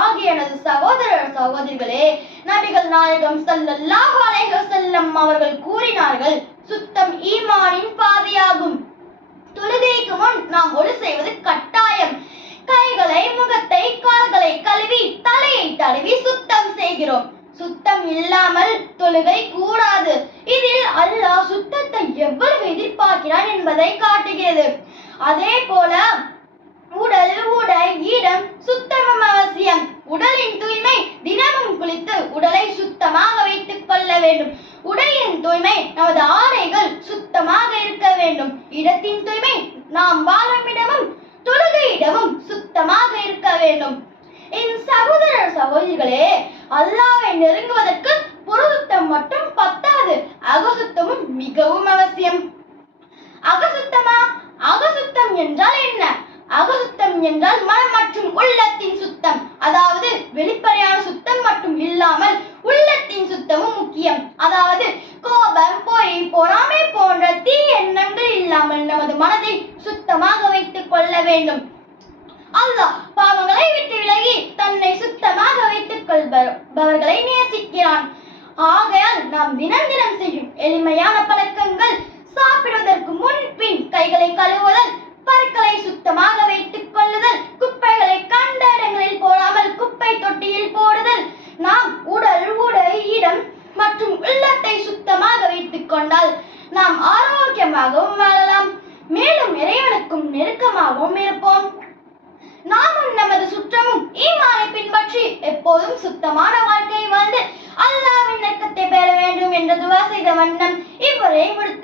ஆகிய எனது சகோதரர் சகோதரிகளே நபிகள் நாயகம் சல்லல்லாஹு அலைஹி வஸல்லம் அவர்கள் கூறினார்கள் சுத்தம் ஈமானின் பாதையாகும். தொழுகைக்கு முன் நாம் ஒழு செய்வது கட்டாயம். கைகளை முகத்தை கால்களை கழுவி தலையை தழுவி சுத்தம் செய்கிறோம். சுத்தம் இல்லாமல் தொழுகை கூடாது. இதில் அல்லாஹ் சுத்தத்தை எவ்வளவு எதிர்பார்க்கிறான் என்பதை காட்டுகிறது. அதே போல உடல் உடை இடம் சுத்தமும் அவசியம். உடலின் தூய்மை தினமும் குளித்து உடலை சுத்தமாக வைத்துக் கொள்ள வேண்டும். உடையின் தூய்மை நமது ஆடைகள் சுத்தமாக இருக்க வேண்டும். இடத்தின் தூய்மை நாம் வாழும் இடமும் தொழுகை இடமும் சுத்தமாக இருக்க வேண்டும். என் சகோதர சகோதரிகளே அல்லாவை நெருங்குவதற்கு புறசுத்தம் மட்டும் பத்தாது. அகசுத்தமும் மிகவும் அவசியம். அகசுத்தமா? அகசுத்தம் என்றால் என்ன? என்றால் மனம் மற்றும் உள்ளத்தின் சுத்தம். அதாவது வெளிப்படையான சுத்தம் மட்டும் இல்லாமல் உள்ளத்தின் சுத்தமும் முக்கியம். அதாவது கோபம் பொய் பொறாமை போன்ற தீ எண்ணங்கள் இல்லாமல் நமது மனதை சுத்தமாக வைத்துக் கொள்ள வேண்டும். அல்லாஹ் பாவங்களை விட்டு விலகி தன்னை சுத்தமாக வைத்துக் கொள்பவர்களை நேசிக்கிறான். ஆகையால் நாம் தினம் தினம் செய்யும் எளிமையான பழக்கங்கள் சாப்பிடுவதற்கு முன் பின் கைகளை கழுவுதல் பற்களை சுத்தமாக வைத்துக் கொள்ளுதல் குப்பைகளை கண்ட இடங்களில் போடாமல் குப்பை தொட்டியில் போடுதல் நாம் உடல் உடை இடம் மற்றும் உள்ளத்தை சுத்தமாக வைத்துக் கொண்டால் நாம் ஆரோக்கியமாகவும் வாழலாம் மேலும் இறைவனுக்கும் நெருக்கமாகவும் இருப்போம். நாமும் நமது சுற்றமும் ஈமானை பின்பற்றி எப்போதும் சுத்தமான வாழ்க்கை வாழ்ந்து அல்லாவின் நெருக்கத்தை பெற வேண்டும் என்ற துவா செய்த வண்ணம் இவ்வரை முடித்துக்